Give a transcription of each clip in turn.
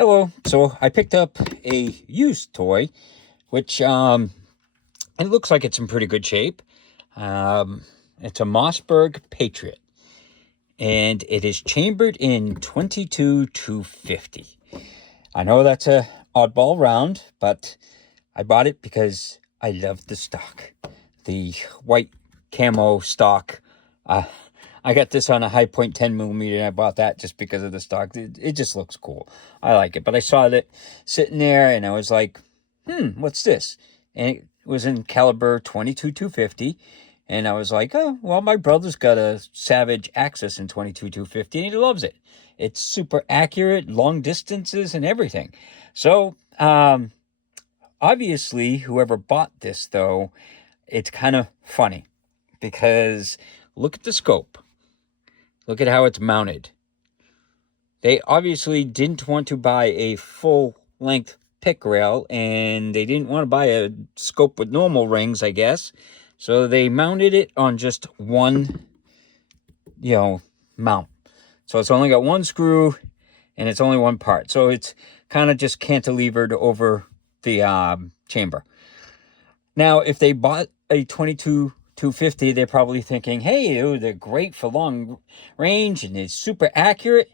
Hello. So I picked up a used toy, which it looks like it's in pretty good shape. It's a Mossberg Patriot, and it is chambered in 22-250. I know that's a oddball round, but I bought it because I love the stock, the white camo stock. Uh, I got this on a high point 10 millimeter, and I bought that just because of the stock. It just looks cool. I like it. But I saw that sitting there, and I was like, what's this? And it was in caliber 22-250. And I was like, oh, well, my brother's got a Savage Axis in 22-250, and he loves it. It's super accurate, long distances, and everything. So, obviously, whoever bought this, though, it's kind of funny because look at the scope. Look at how it's mounted. They obviously didn't want to buy a full-length pick rail, and they didn't want to buy a scope with normal rings, I guess. So they mounted it on just one, mount. So it's only got one screw, and it's only one part. So it's kind of just cantilevered over the chamber. Now, if they bought a 22-250, they're probably thinking, hey, they're great for long range and it's super accurate.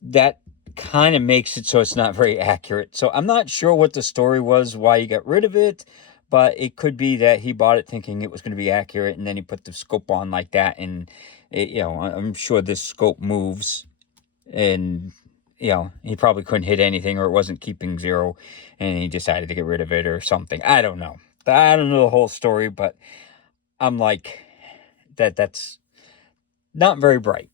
That kind of makes it so it's not very accurate. So I'm not sure what the story was, why he got rid of it, but it could be that he bought it thinking it was going to be accurate, and then he put the scope on like that, and I'm sure this scope moves, and he probably couldn't hit anything, or it wasn't keeping zero, and he decided to get rid of it or something. I don't know the whole story, but I'm like, that's not very bright.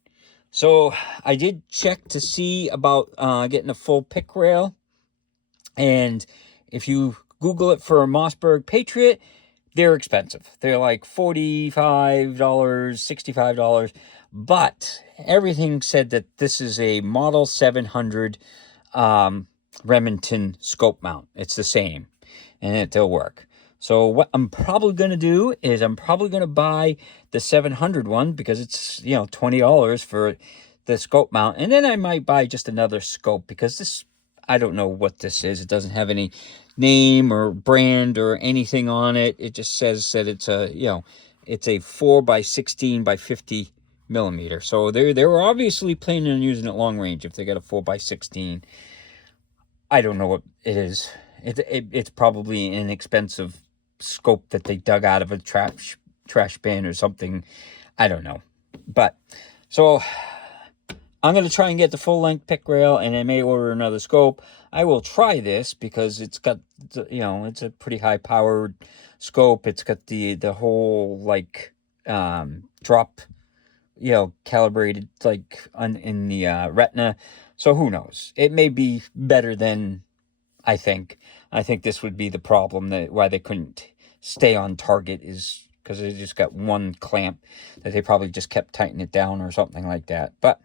So I did check to see about getting a full pick rail, and if you Google it for a Mossberg Patriot, they're expensive. They're like $45, $65, but everything said that this is a Model 700 Remington scope mount. It's the same, and it'll work. So what I'm probably going to do is I'm probably going to buy the 700 one because it's, $20 for the scope mount. And then I might buy just another scope because this, I don't know what this is. It doesn't have any name or brand or anything on it. It just says that it's it's a 4x16x50 millimeter. So they were obviously planning on using it long range if they got a 4x16. I don't know what it is. It's probably an inexpensive scope that they dug out of a trash bin or something. I don't know. But so I'm going to try and get the full length pick rail, and I may order another scope. I will try this because it's got, it's a pretty high powered scope. It's got the whole drop, calibrated in the retina. So who knows? It may be better than I think. I think this would be the problem, that why they couldn't stay on target is because they just got one clamp that they probably just kept tightening it down or something like that. But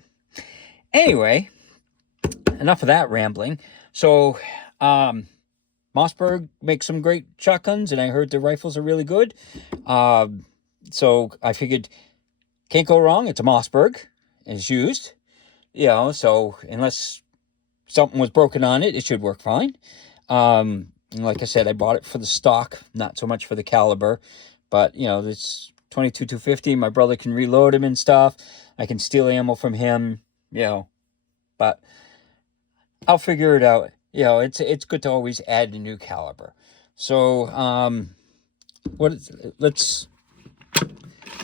anyway, enough of that rambling. So Mossberg makes some great shotguns, and I heard their rifles are really good. So I figured, can't go wrong. It's a Mossberg. It's used. So unless something was broken on it, it should work fine. Like I said, I bought it for the stock, not so much for the caliber. But, this 22-250, my brother can reload him and stuff. I can steal ammo from him, But I'll figure it out. It's good to always add a new caliber. So,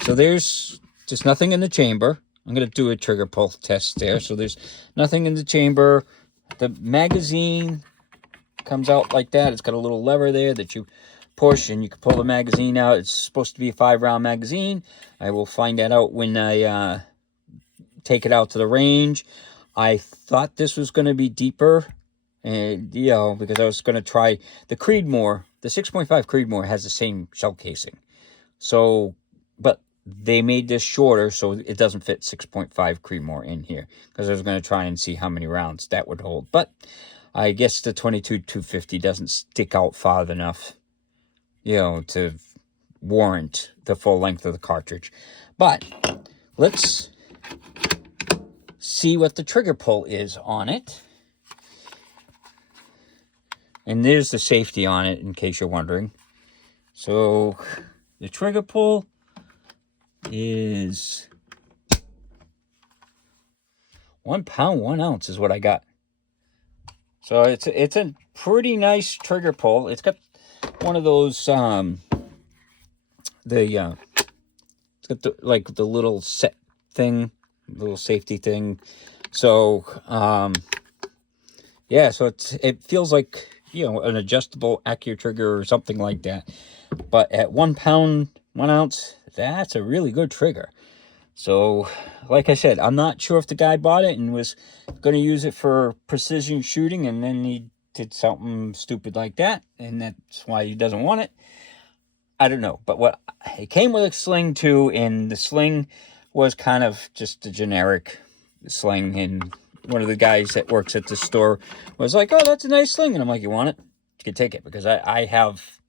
so there's just nothing in the chamber. I'm going to do a trigger pull test there. So there's nothing in the chamber. The magazine comes out like that. It's got a little lever there that you push, and you can pull the magazine out. It's supposed to be a 5-round magazine. I will find that out when I take it out to the range. I thought this was going to be deeper, and because I was going to try the Creedmoor. The 6.5 Creedmoor has the same shell casing. So, but they made this shorter so it doesn't fit 6.5 Creedmoor in here, because I was going to try and see how many rounds that would hold. But I guess the 22-250 doesn't stick out far enough, to warrant the full length of the cartridge. But let's see what the trigger pull is on it. And there's the safety on it, in case you're wondering. So the trigger pull is 1 pound, 1 ounce is what I got. So it's a pretty nice trigger pull. It's got one of those it's got the little set thing, little safety thing. So yeah, so it feels like, you know, an adjustable AccuTrigger or something like that. But at 1 pound, 1 ounce, that's a really good trigger. So, like I said, I'm not sure if the guy bought it and was going to use it for precision shooting, and then he did something stupid like that, and that's why he doesn't want it. I don't know. But it came with a sling too, and the sling was kind of just a generic sling. And one of the guys that works at the store was like, "Oh, that's a nice sling," and I'm like, "You want it? You can take it," because I have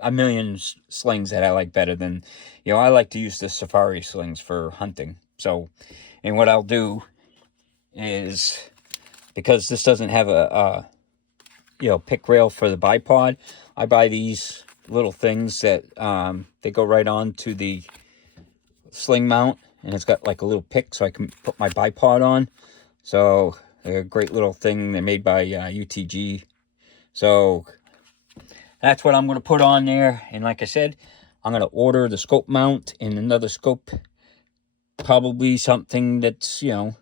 a million slings that I like better than, you know, I like to use the safari slings for hunting. So, and what I'll do is, because this doesn't have a you know, pick rail for the bipod, I buy these little things that they go right on to the sling mount, and it's got like a little pick so I can put my bipod on. So they're a great little thing. They're made by UTG. So that's what I'm going to put on there. And like I said, I'm going to order the scope mount and another scope. Probably something that's, you know,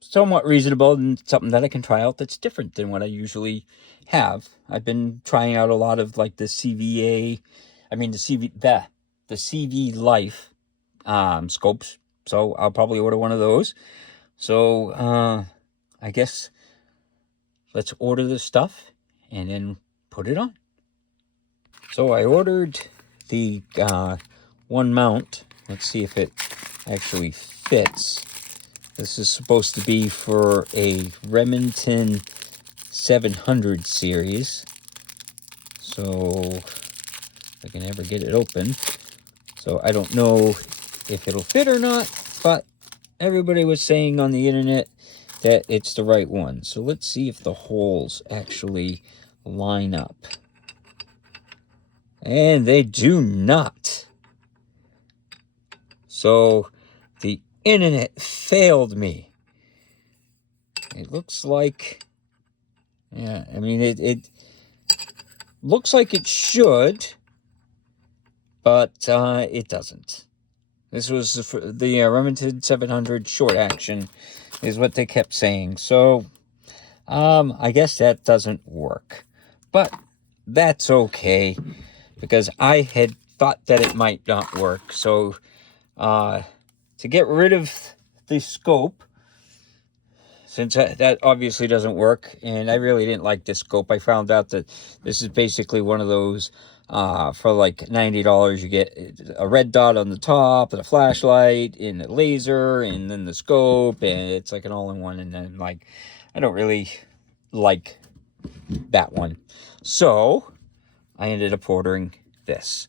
somewhat reasonable and something that I can try out that's different than what I usually have. I've been trying out a lot of like the CVA, the CV Life scopes. So I'll probably order one of those. So I guess let's order the stuff and then put it on. So I ordered the one mount. Let's see if it actually fits. This is supposed to be for a Remington 700 series. So if I can ever get it open. So I don't know if it'll fit or not, but everybody was saying on the internet that it's the right one. So let's see if the holes actually line up. And they do not. So the internet failed me. It looks like, yeah, I mean, it looks like it should, but it doesn't. This was the Remington 700 short action is what they kept saying. So I guess that doesn't work. But that's okay, because I had thought that it might not work. So to get rid of the scope, since that obviously doesn't work, and I really didn't like this scope. I found out that this is basically one of those, for like $90, you get a red dot on the top, and a flashlight, and a laser, and then the scope, and it's like an all-in-one, and then, like, I don't really like that one. So I ended up ordering this.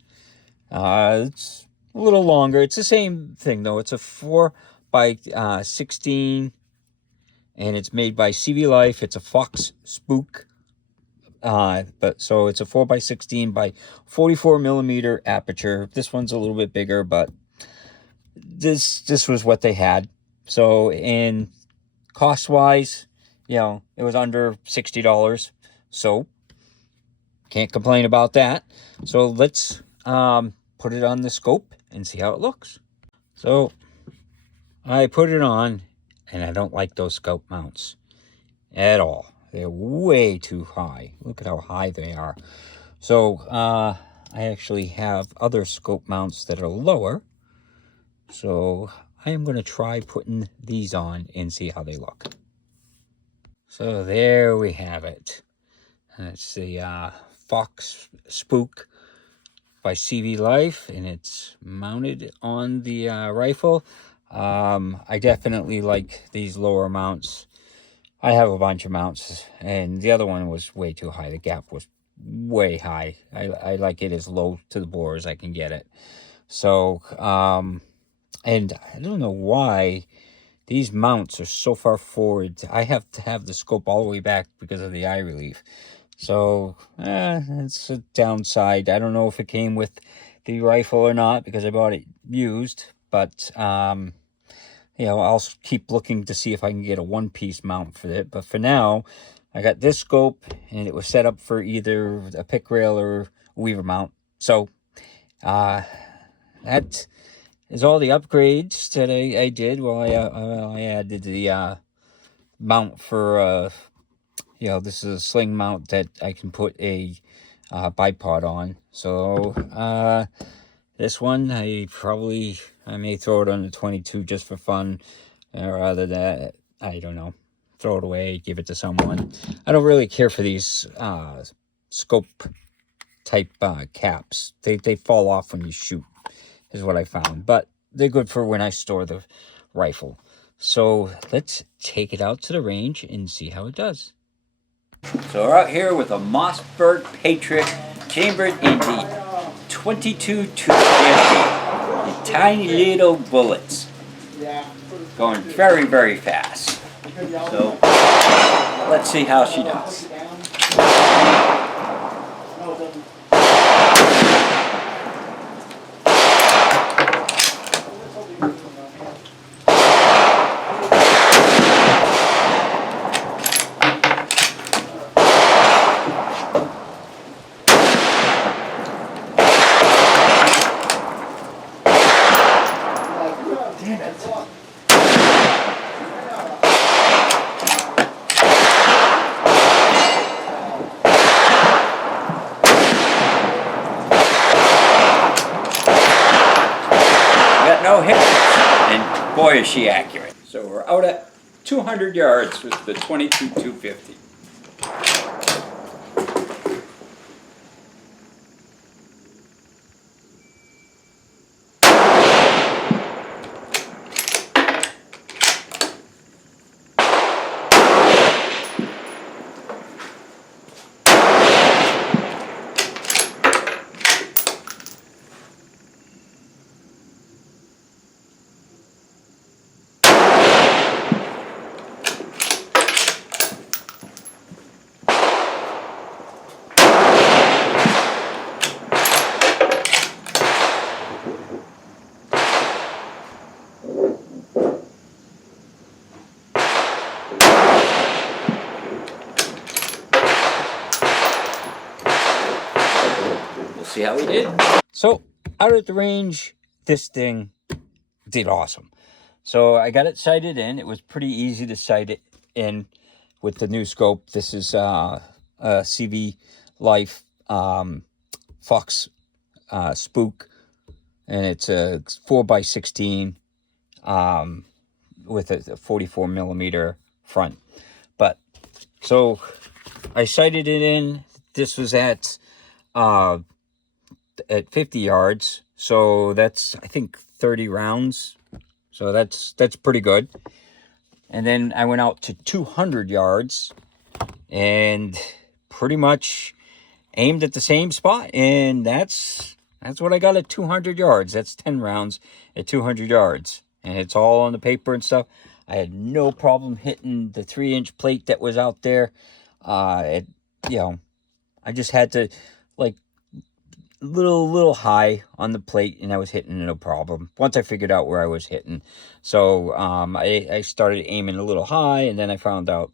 It's a little longer. It's the same thing, though. It's a 4x16, and it's made by CV Life. It's a Fox Spook. But so it's a 4x16 by 44 millimeter aperture. This one's a little bit bigger, but this was what they had. So in cost wise, you know, it was under $60. So can't complain about that. So let's put it on the scope and see how it looks. So I put it on, and I don't like those scope mounts at all. They're way too high. Look at how high they are. So I actually have other scope mounts that are lower. So I am going to try putting these on and see how they look. So there we have it. It's the Fox Spook by CV Life, and it's mounted on the rifle. I definitely like these lower mounts. I have a bunch of mounts, and the other one was way too high. The gap was way high. I like it as low to the bore as I can get it. So, and I don't know why these mounts are so far forward. I have to have the scope all the way back because of the eye relief. So, it's a downside. I don't know if it came with the rifle or not because I bought it used. But, you know, I'll keep looking to see if I can get a one-piece mount for it. But for now, I got this scope, and it was set up for either a pick rail or a weaver mount. So, that is all the upgrades that I did while I added the mount for, you know, this is a sling mount that I can put a bipod on. So, this one, I may throw it on the 22 just for fun. Or other than that, I don't know. Throw it away, give it to someone. I don't really care for these scope type caps. They fall off when you shoot, is what I found. But they're good for when I store the rifle. So let's take it out to the range and see how it does. So we're out here with a Mossberg Patriot chambered in the 22 250. The tiny little bullets. Going very, very fast. So let's see how she does. No hit, and boy is she accurate. So we're out at 200 yards with the 22 250. See how we did. So out at the range, this thing did awesome. So I got it sighted in. It was pretty easy to sight it in with the new scope. This is a CV Life Fox Spook, and it's a 4x16 with a 44 millimeter front. But so I sighted it in. This was at 50 yards, so that's, I think, 30 rounds, so that's pretty good. And then I went out to 200 yards and pretty much aimed at the same spot, and that's what I got at 200 yards. That's 10 rounds at 200 yards, and it's all on the paper and stuff. I had no problem hitting the 3-inch plate that was out there. You know, I just had to, like, little high on the plate, and I was hitting no problem once I figured out where I was hitting. So I started aiming a little high, and then I found out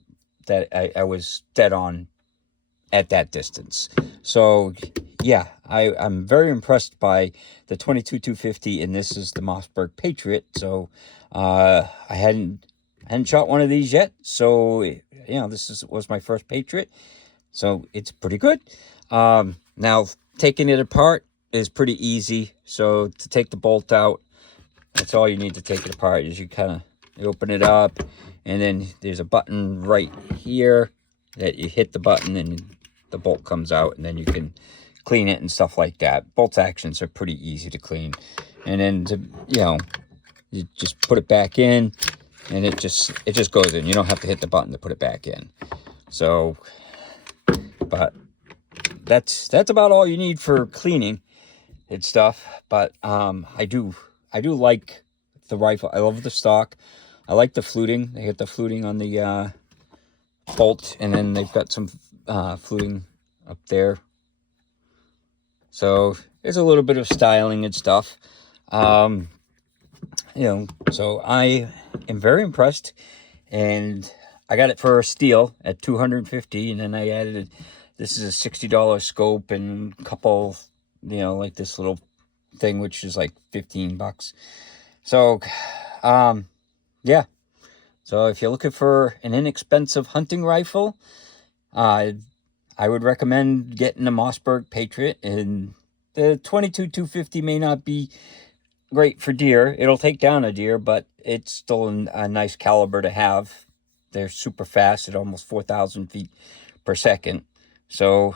that I was dead on at that distance. So yeah, I'm very impressed by the 22 250, and this is the Mossberg Patriot. So I hadn't shot one of these yet, so you know, this was my first Patriot, so it's pretty good. Now taking it apart is pretty easy. So to take the bolt out, that's all you need to take it apart. Is you open it up, and then there's a button right here that you hit the button and the bolt comes out, and then you can clean it and stuff like that. Bolt actions are pretty easy to clean. And then you just put it back in, and it just goes in. You don't have to hit the button to put it back in. So, but that's about all you need for cleaning and stuff. But I do like the rifle. I love the stock. I like the fluting. They hit the fluting on the bolt, and then they've got some fluting up there. So there's a little bit of styling and stuff. So I am very impressed, and I got it for a steal at $250, and then I added this is a $60 scope and a couple, like this little thing, which is like $15. So, yeah. So if you're looking for an inexpensive hunting rifle, I would recommend getting a Mossberg Patriot. And the 22-250 may not be great for deer. It'll take down a deer, but it's still a nice caliber to have. They're super fast at almost 4,000 feet per second. So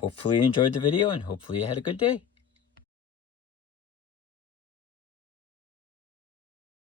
hopefully you enjoyed the video, and hopefully you had a good day.